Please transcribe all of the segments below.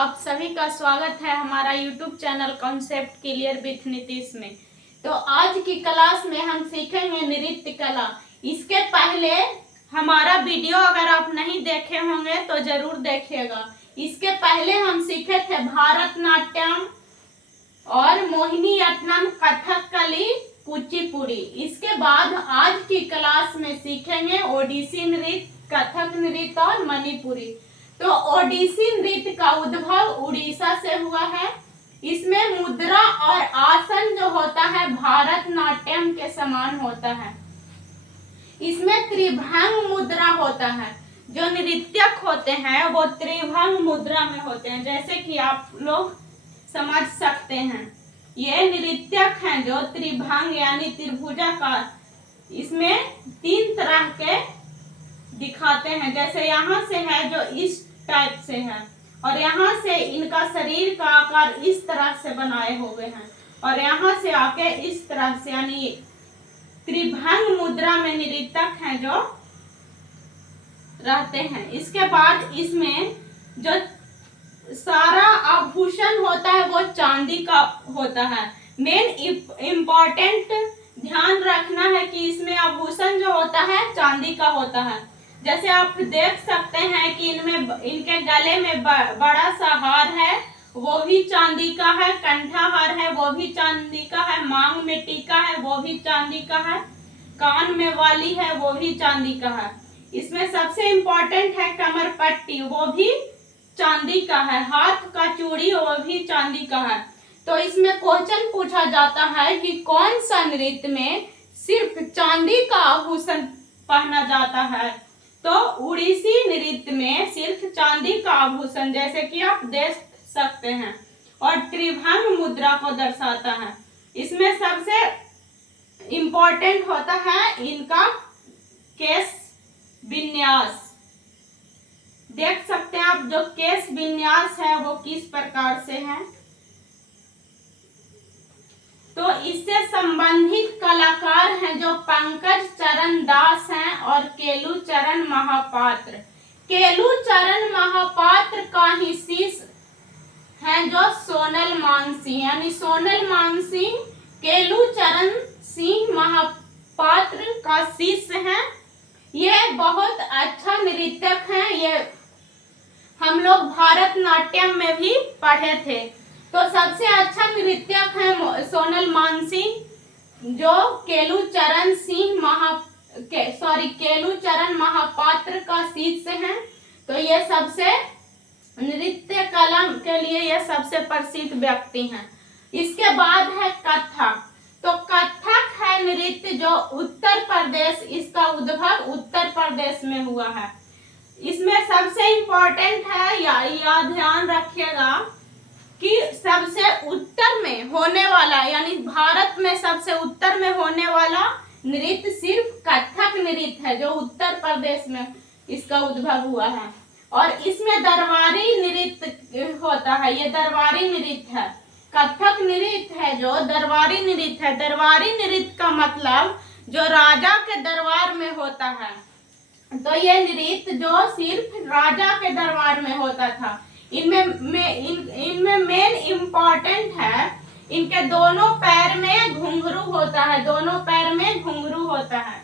आप सभी का स्वागत है हमारा YouTube channel concept clear with Nitish में। तो आज की क्लास में हम सीखेंगे नृत्य कला। इसके पहले हमारा वीडियो अगर आप नहीं देखे होंगे तो जरूर देखिएगा। इसके पहले हम सीखे थे भारतनाट्यम और मोहिनीअट्टम, कथकली, कुचिपुड़ी। इसके बाद आज की क्लास में सीखेंगे ओडिसी नृत्य, कथक नृत्य और मणिपुरी। तो ओडिसी नृत्य का उद्भव उड़ीसा से हुआ है। इसमें मुद्रा और आसन जो होता है भारतनाट्यम के समान होता है। इसमें त्रिभंग मुद्रा होता है। जो नृत्यक होते हैं वो त्रिभंग मुद्रा में होते हैं, जैसे कि आप लोग समझ सकते हैं। ये नृत्यक हैं जो त्रिभंग यानी त्रिभुजाकार, इसमें तीन तरह के दिखाते हैं। जैसे यहाँ से है जो इस टाइप से है, और यहाँ से इनका शरीर का आकार इस तरह से बनाए हुए हैं, और यहाँ से आके इस तरह से, यानी त्रिभंग मुद्रा में नृत्यक हैं जो रहते हैं। इसके बाद इसमें जो सारा आभूषण होता है वो चांदी का होता है। मेन इम्पोर्टेंट ध्यान रखना है कि इसमें आभूषण जो होता है चांदी का होता है। जैसे आप देख सकते हैं कि इनके गले में बड़ा सा हार है, वो भी चांदी का है। कंठा हार है, वो भी चांदी का है। मांग में टीका है, वो भी चांदी का है। कान में वाली है, वो भी चांदी का है। इसमें सबसे इम्पोर्टेंट है कमर पट्टी, वो भी चांदी का है। हाथ का चूड़ी वो भी चांदी का है। तो इसमें क्वेश्चन पूछा जाता है कि कौन सा नृत्य में सिर्फ चांदी का आभूषण पहना जाता है। तो उड़ीसी नृत्य में सिर्फ चांदी का आभूषण, जैसे कि आप देख सकते हैं, और त्रिभंग मुद्रा को दर्शाता है। इसमें सबसे इम्पोर्टेंट होता है इनका केश विन्यास। देख सकते हैं आप, जो केश विन्यास है वो किस प्रकार से है। तो इससे संबंधित कलाकार हैं जो पंकज चरण दास हैं और केलू चरण महापात्र। केलू चरण महापात्र का ही शिष्य हैं जो सोनल मानसिंह, यानी सोनल मानसिंह केलू चरण सिंह महापात्र का शिष्य हैं। ये बहुत अच्छा नृत्यक हैं। ये हम लोग भारतनाट्यम में भी पढ़े थे। तो सबसे अच्छा नृत्यक है सोनल मानसिंह, जो केलू चरण महापात्र का शिष्य हैं। तो ये सबसे नृत्य कला के लिए ये सबसे प्रसिद्ध व्यक्ति हैं। इसके बाद है कथक। तो कथक है नृत्य जो उत्तर प्रदेश, इसका उद्भव उत्तर प्रदेश में हुआ है। इसमें सबसे इम्पोर्टेंट है या ध्यान रखिएगा कि सबसे उत्तर में होने वाला, यानी भारत में सबसे उत्तर में होने वाला नृत्य सिर्फ कथक नृत्य है, जो उत्तर प्रदेश में इसका उद्भव हुआ है। और इसमें दरबारी नृत्य होता है। ये दरबारी नृत्य है। कथक नृत्य है जो दरबारी नृत्य है। दरबारी नृत्य का मतलब जो राजा के दरबार में होता है। तो ये नृत्य जो सिर्फ राजा के दरबार में होता था। इनमें मेन इम्पोर्टेंट है, इनके दोनों पैर में घुंघरू होता है। दोनों पैर में घुंघरू होता है।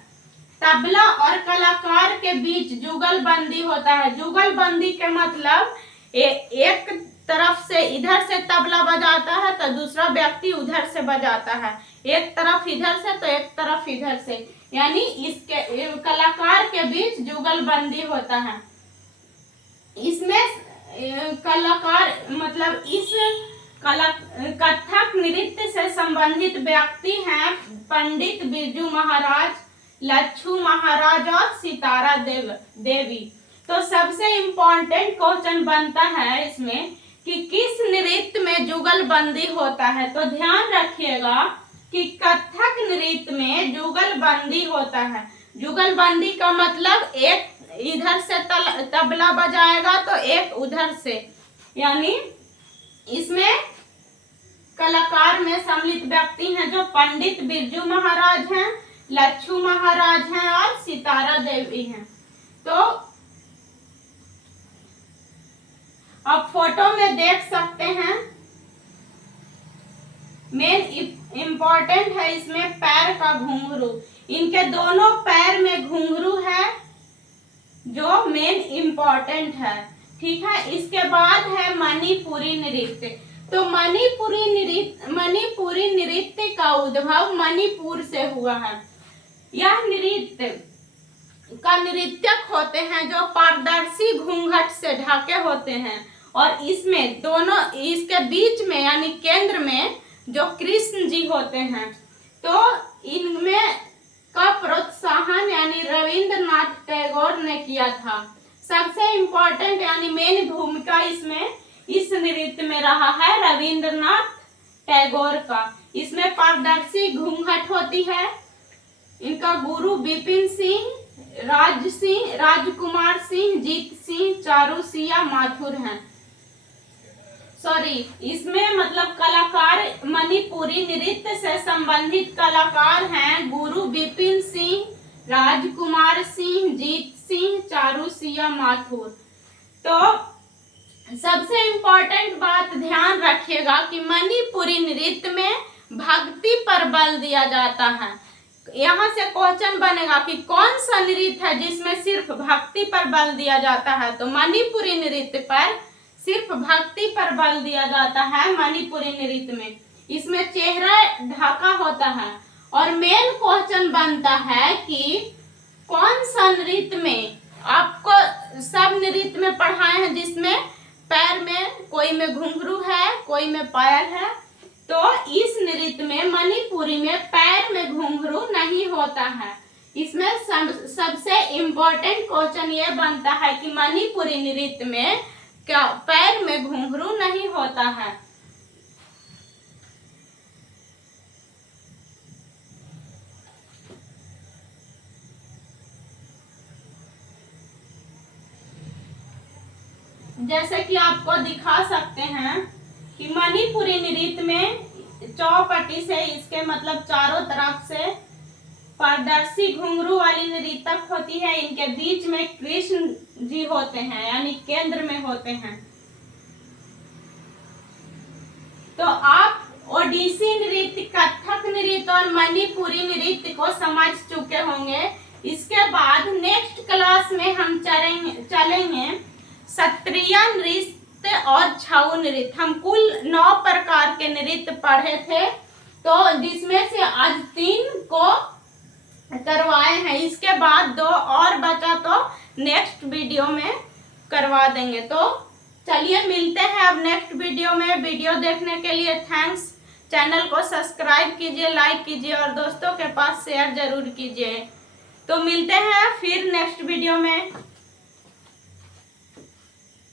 तबला और कलाकार के बीच जुगलबंदी होता है। जुगलबंदी के मतलब एक तरफ से इधर से तबला बजाता है तो दूसरा व्यक्ति उधर से बजाता है। एक तरफ इधर से तो एक तरफ इधर से, यानी इसके कलाकार के बीच जुगलबंदी होता है। इसमें कलाकार मतलब इस कथक नृत्य से संबंधित व्यक्ति हैं पंडित बिरजू महाराज, लच्छू महाराज और सितारा देवी। तो सबसे इम्पोर्टेंट क्वेश्चन बनता है इसमें कि किस नृत्य में जुगलबंदी होता है। तो ध्यान रखिएगा कि कथक नृत्य में जुगलबंदी होता है। जुगलबंदी का मतलब एक इधर से तबला बजाएगा तो एक उधर से, यानी इसमें कलाकार में सम्मिलित व्यक्ति हैं जो पंडित बिरजू महाराज हैं, लच्छू महाराज हैं और सितारा देवी हैं। तो अब फोटो में देख सकते हैं, मेन इम्पोर्टेंट है इसमें पैर का घुंघरू। इनके दोनों पैर में घुंघरू है जो मेन इम्पोर्टेंट है। ठीक है, इसके बाद है मणिपुरी नृत्य। तो मणिपुरी नृत्य का उद्भव मणिपुर से हुआ है। यह नृत्य का नृत्यक होते हैं जो पारदर्शी घूंघट से ढके होते हैं और इसमें दोनों इसके बीच में यानी केंद्र में जो कृष्ण जी होते हैं, तो इनमें का प्रोत्साहन यानी रविंद्रनाथ टैगोर ने किया था। सबसे इम्पोर्टेंट यानी मेन भूमिका इसमें इस नृत्य में रहा है रविंद्रनाथ टैगोर का। इसमें पारदर्शी घूंघट होती है। इनका गुरु बिपिन सिंह, राजकुमार सिंह, जीत सिंह, चारू सिया माथुर हैं। इसमें मतलब कलाकार मणिपुरी नृत्य से संबंधित कलाकार हैं गुरु बिपिन सिंह, राजकुमार सिंह, जीत सिंह, चारू सिया माथुर। तो सबसे इम्पोर्टेंट बात ध्यान रखिएगा कि मणिपुरी नृत्य में भक्ति पर बल दिया जाता है। यहाँ से क्वेश्चन बनेगा कि कौन सा नृत्य है जिसमें सिर्फ भक्ति पर बल दिया जाता है, तो मणिपुरी नृत्य पर सिर्फ भक्ति पर बल दिया जाता है। मणिपुरी नृत्य में इसमें चेहरा ढका होता है और मेन क्वेश्चन बनता है कि कौन सा नृत्य में, आपको सब नृत्य में पढ़ाए हैं जिसमें पैर में कोई में घुंघरू है, कोई में पायल है, तो इस नृत्य में मणिपुरी में पैर में घुंघरू नहीं होता है। इसमें सबसे इम्पोर्टेंट क्वेश्चन ये बनता है कि मणिपुरी नृत्य में क्या पैर में घुंघरू नहीं होता है। जैसे कि आपको दिखा सकते हैं कि मणिपुरी नृत्य में चौपटी से इसके मतलब चारों तरफ से पारदर्शी घुंघरू वाली नृत्यक होती है। इनके बीच में कृष्ण जी होते हैं यानी केंद्र में होते हैं। तो आप ओडिसी नृत्य, कथक नृत्य और मणिपुरी नृत्य को समझ चुके होंगे। इसके बाद नेक्स्ट क्लास में हम चलेंगे सत्रिया नृत्य और छऊ नृत्य। हम कुल 9 प्रकार के नृत्य पढ़े थे, तो जिसमें से आज 3 को करवाए हैं। इसके बाद 2 और बचा तो नेक्स्ट वीडियो में करवा देंगे। तो चलिए मिलते हैं अब नेक्स्ट वीडियो में। वीडियो देखने के लिए थैंक्स। चैनल को सब्सक्राइब कीजिए, लाइक कीजिए और दोस्तों के पास शेयर जरूर कीजिए। तो मिलते हैं फिर नेक्स्ट वीडियो में।